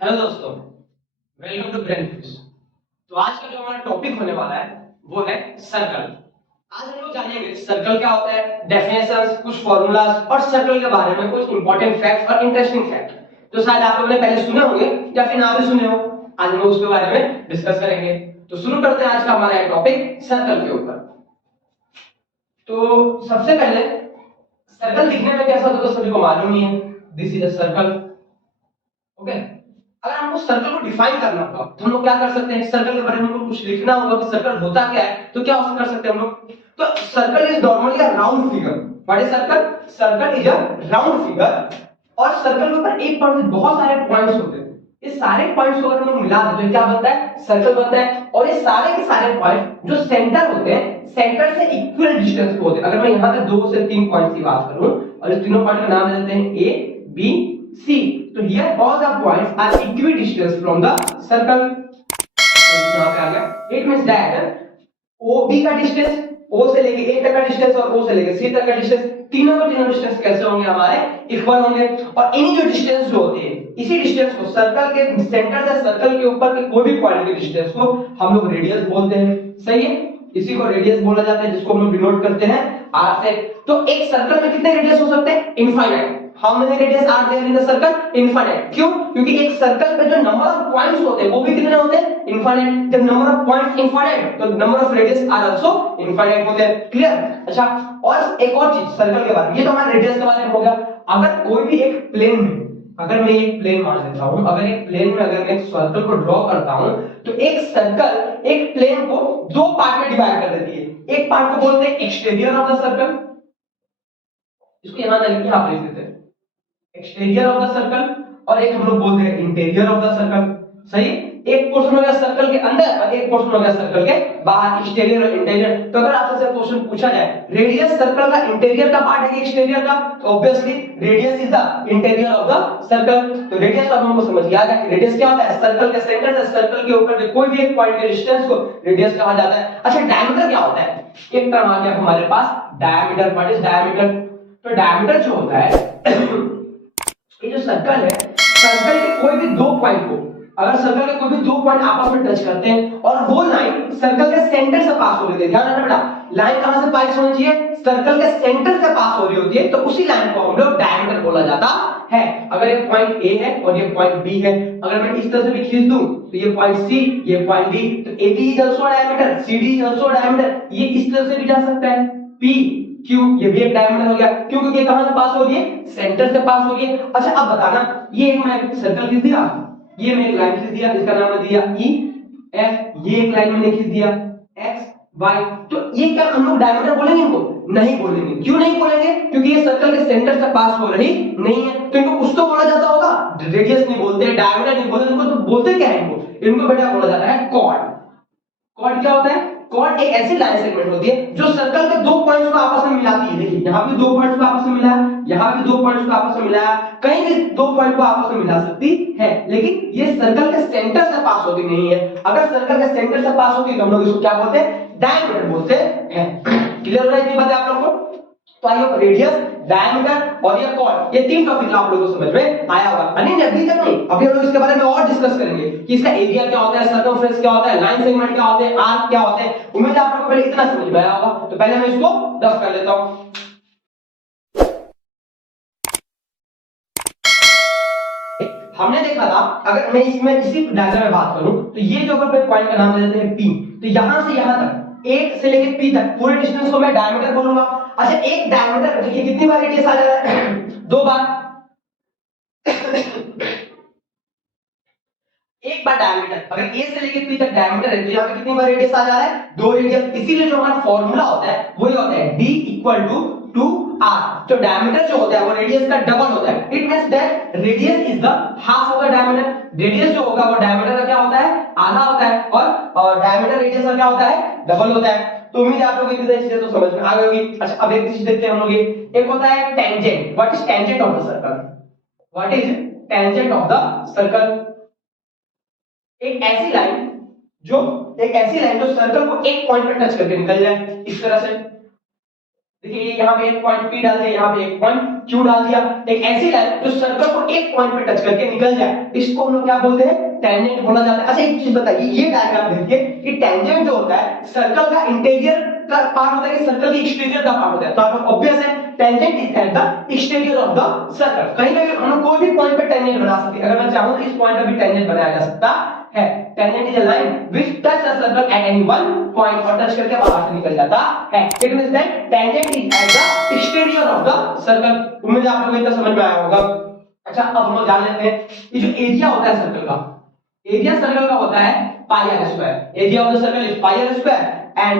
Hello दोस्तों, welcome to brain fish. तो आज का जो हमारा टॉपिक होने वाला है वो है सर्कल। आज हम लोग जानेंगे सर्कल क्या होता है, डेफिनेशंस, कुछ फॉर्मूलाज और सर्कल के बारे में कुछ इंपॉर्टेंट फैक्ट्स और इंटरेस्टिंग फैक्ट जो शायद आप लोगों ने पहले सुने होंगे या फिर ना भी सुने हो। आज हम लोग उसके बारे में डिस्कस करेंगे। तो शुरू करते हैं आज का हमारा टॉपिक सर्कल के ऊपर। तो सबसे पहले सर्कल दिखने में कैसा होता है तो सभी को मालूम ही है, this is a circle. Okay, अगर हमको सर्कल को डिफाइन करना होगा तो हम लोग क्या कर सकते हैं, सर्कल के बारे में हमको कुछ लिखना होगा कि सर्कल होता क्या है, तो क्या कर सकते हैं हम लोग। तो circle is normally a round figure. What is circle? Circle is a round figure. और सर्कल के ऊपर एक पॉइंट, बहुत सारे पॉइंट्स होते हैं। ये सारे पॉइंट्स को अगर हम लोग मिला दें तो क्या बनता है, सर्कल बनता है। और ये सारे के सारे पॉइंट जो सेंटर होते हैं, सेंटर से इक्वल डिस्टेंस पे होते हैं। अगर मैं यहां पे 2 से 3 पॉइंट्स की बात करूं और इस तीनों पॉइंट का नाम दे देते हैं ए बी सी, तो here all the points are equidistant from the circle। तो यहाँ पे आ गया, it means that OB का डिस्टेंस, O से लेके A तक का डिस्टेंस और O से लेके C तक का डिस्टेंस, तीनों का तीनों डिस्टेंस कैसे होंगे, हमारे इक्वल होंगे। और इन्हीं जो डिस्टेंस जो होते हैं, इसी डिस्टेंस को सर्कल के सेंटर से सर्कल के ऊपर के कोई भी पॉइंट के डिस्टेंस को हम लोग रेडियस बोलते हैं। सही है, इसी को रेडियस बोला जाता है, जिसको हम लोग डिनोट करते हैं r से। तो एक सर्कल में कितने रेडियस हो सकते हैं? Infinite. How many radius are there in the circle? Infinite. क्यों? क्योंकि एक सर्कल पे जो नंबर ऑफ पॉइंट्स होते हैं वो भी कितने होते हैं? इनफाइनाइट। जब नंबर ऑफ पॉइंट्स इनफाइनाइट तो number of radius are also infinite होते हैं। क्लियर? अच्छा, और एक और चीज सर्कल के बारे में, ये तो हमारा रेडियस के बारे में हो गया। अगर कोई भी एक प्लेन में, अगर मैं एक प्लेन मान लेता हूं, अगर एक प्लेन में अगर मैं एक सर्कल को ड्रॉ करता हूं, तो एक सर्कल एक प्लेन को दो पार्ट में डिवाइड कर देती है। एक पार्ट को बोलते हैं एक्सटीरियर ऑफ द सर्कल, इसको यहां लिख देते हैं एक्सटीरियर ऑफ द सर्कल, और एक हम लोग बोलते हैं इंटीरियर ऑफ द सर्कल। सही, एक पोर्शन हो गया सर्कल के अंदर और एक पोर्शन हो गया सर्कल के बाहर, एक्सटीरियर और इंटीरियर। तो अगर आपसे क्वेश्चन पूछा जाए रेडियस सर्कल का इंटीरियर का पार्ट है कि एक्सटीरियर का, तो obviously radius is the interior of the circle. तो रेडियस अब हमको समझ आ गया कि रेडियस क्या होता है, सर्कल के सेंटर से सर्कल के ऊपर के कोई भी एक पॉइंट के डिस्टेंस को रेडियस कहा जाता है। अच्छा, डायमीटर क्या होता है? एक टर्म आ गया हमारे पास डायमीटर। What is diameter? तो डायमीटर जो होता है ये जो सर्कल है, सर्कल के कोई भी दो पॉइंट को, अगर सर्कल के कोई भी दो पॉइंट आपस में टच करते हैं और वो लाइन सर्कल के सेंटर से पास हो रही है, ध्यान रखना बेटा, लाइन कहां से पास होनी चाहिए? सर्कल के सेंटर से पास हो रही होती है, तो उसी लाइन को हम लोग डायमीटर बोला जाता है। अगर ये पॉइंट ए है और ये पॉइंट बी है, अगर मैं इस तरह से भी खींच दूं तो ये पॉइंट सी, ये पॉइंट डी, तो AB is also diameter, CD is also diameter. ये इस तरह से भी जा सकता है, P Q, ये भी एक डायमीटर हो गया। क्यों? क्योंकि कहां से पास हो रही है? सेंटर से पास हो रही है। अच्छा, अब बताना, ये एक मैं सर्कल खींच दिया, ये मैं एक लाइन खींच दिया, इसका नाम दिया E F, ये एक लाइन मैंने खींच दिया X Y, तो ये क्या हम लोग डायमीटर बोलेंगे इनको? नहीं बोलेंगे। क्यों नहीं बोलेंगे? क्योंकि ये सर्कल के सेंटर से पास हो रही नहीं है, तो इनको कुछ तो बोला जाता होगा। रेडियस नहीं बोलते, डायमीटर नहीं बोलते, इनको तो बोलते क्या है? इनको बेटा बोला जाता है कॉर्ड। कॉर्ड क्या होता है? कॉर्ड एक ऐसी लाइन सेगमेंट होती है जो सर्कल के दो पॉइंट्स को आपस में मिलाती है। देखिए, यहां भी दो पॉइंट्स को आपस में मिलाया, यहां भी दो पॉइंट्स को आपस में मिलाया, कहीं भी दो पॉइंट को आपस में मिला सकती है, लेकिन ये सर्कल के सेंटर से पास होती नहीं है। अगर सर्कल के सेंटर से पास होती है तो हम लोग इसको क्या बोलते हैं? डायमीटर बोलते हैं। क्लियर हो रहा है इतनी बातें आप लोगों को? तो आई होप रेडियस, डायमीटर और ये कॉर्ड, ये तीन टॉपिक आप लोगों को समझ में आया होगा। नहीं, अभी तक नहीं, अभी हम लोग इसके बारे में और डिस्कस करेंगे कि इसका एरिया क्या होता है, सर्कमफ्रेंस क्या होता है, लाइन सेगमेंट क्या होते हैं, आर्क क्या होते हैं। उम्मीद है आप लोगों को पहले इतना समझ में आया होगा। तो पहले मैं इसको रफ कर लेता हूं। हमने देखा था, अगर मैं इसमें इसी डायग्राम में बात करूं तो ये जो अगर पॉइंट का नाम दे देते हैं P, तो यहां से यहां तक, एक से लेके P तक पूरे डिस्टेंस को मैं डायमीटर बोलूंगा। अच्छा, एक डायमीटर देखिए कितनी बार रेडियस आ जा रहा है? दो बार। एक बार डायमीटर, अगर A से लेके P तक डायमीटर है तो यहां पे कितनी बार रेडियस आ जा रहा है? दो रेडियस। इसीलिए जो हमारा फार्मूला होता है वही होता है D इक्वल टू 2R। तो डायमीटर जो होता है वो रेडियस का डबल होता है। It means that radius is the half of the diameter. Radius जो होगा वो डायमीटर का क्या होता है? आधा होता है, और डायमीटर रेडियस का क्या होता है? डबल होता है। तो उम्मीद है आप लोगों को इतनी चीजें तो समझ में आ गई होगी। अच्छा, अब एक चीज देखते हैं हम लोग, एक होता है tangent. What is tangent of the circle? What is tangent of the circle? एक ऐसी लाइन जो सर्कल को एक पॉइंट पे टच करके निकल जाए, इस तरह से। देखिए, यहाँ पे एक पॉइंट P डाल दिया, यहाँ पे एक पॉइंट क्यू डाल दिया, एक ऐसी लाइन जो सर्कल को एक पॉइंट पे टच करके निकल जाए, इसको हम लोग क्या बोलते हैं, टेंजेंट बोला जाता है। अच्छा एक चीज बताइए, ये डायग्राम देखिए कि टेंजेंट जो होता है सर्कल का इंटीरियर का पार्ट होता है कि सर्कल की एक्सटीरियर का पार्ट होता है, तो आपको ऑब्वियस है tangent is at the exterior of the circle. कहीं ना कहीं हम लोग कोई भी पॉइंट पे टेंजेंट बना सकते हैं, अगर मैं चाहूं तो इस पॉइंट पे भी टेंजेंट बनाया जा सकता है। Tangent is a line which touch a circle at any one point, और टच करके बाहर से निकल जाता है। It means that tangent is at the exterior of the circle. उम्मीद है आप लोगों को इतना समझ में आया होगा। अच्छा अब हम लोग जान लेते हैं ये जो एरिया होता है सर्कल का, एरिया सर्कल का होता है pi r square. Area of the circle is pi r square and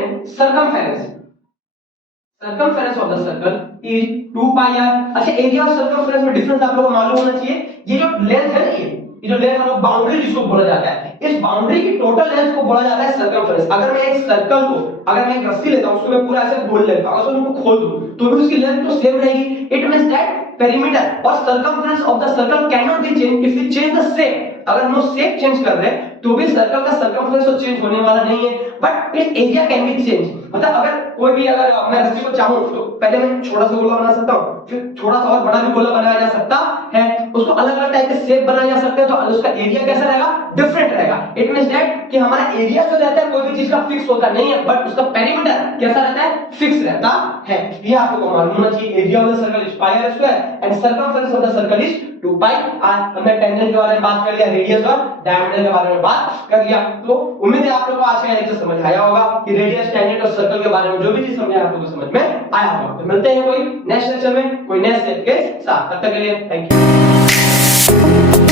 circumference of the circle is 2 pi r। अच्छा एरिया और circumference में डिफरेंस आप लोगों को मालूम होना चाहिए। ये जो लेंथ है ना, ये जो लेंथ है बाउंड्री जिसको बोला जाता है, इस बाउंड्री की टोटल लेंथ को बोला जाता है सर्कमफेरेंस। अगर मैं एक सर्कल को, अगर मैं एक रस्सी लेता हूं उसको मैं पूरा ऐसे गोल लेता हूं, अगर उसको खोल दूं तो भी उसकी लेंथ तो सेम रहेगी। इट मींस दैट पेरीमीटर और circumference of the circle can not be change if we change the shape. अगर हम शेप चेंज कर रहे हैं तो भी सर्कल का सर्कमफेरेंस तो चेंज होने वाला नहीं है, but it's area can be change. मतलब अगर कोई भी, अगर मैं रस्सी को चाहूं तो पहले मैं छोटा सा गोला बना सकता हूं, फिर थोड़ा सा और बड़ा भी गोला बनाया जा सकता है, उसको अलग अलग टाइप के शेप बनाया जा सकता है, तो उसका एरिया कैसा रहेगा, डिफरेंट रहेगा। इट मींस दैट कि हमारा एरिया जो रहता है कोई भी चीज का फिक्स होता नहीं है, बट उसका पेरीमीटर कैसा रहता है, फिक्स रहता है। ये आपको मालूम होना चाहिए। Area of the circle is pi r square and circumference of the circle is 2 pi r. हमने टेंजेंट के बारे में बात कर लिया, रेडियस और डायमीटर के बारे में बात कर लिया। तो उम्मीद है आप लोगों को आज का लेक्चर समझ आया होगा कि रेडियस, टेंजेंट और सर्कल के बारे में जो भी चीज समझे आप लोगों को समझ में आया होगा। तो मिलते हैं कोई नेक्स्ट लेक्चर में कोई नेक्स्ट स्टेप के साथ। तब तक के लिए थैंक यू।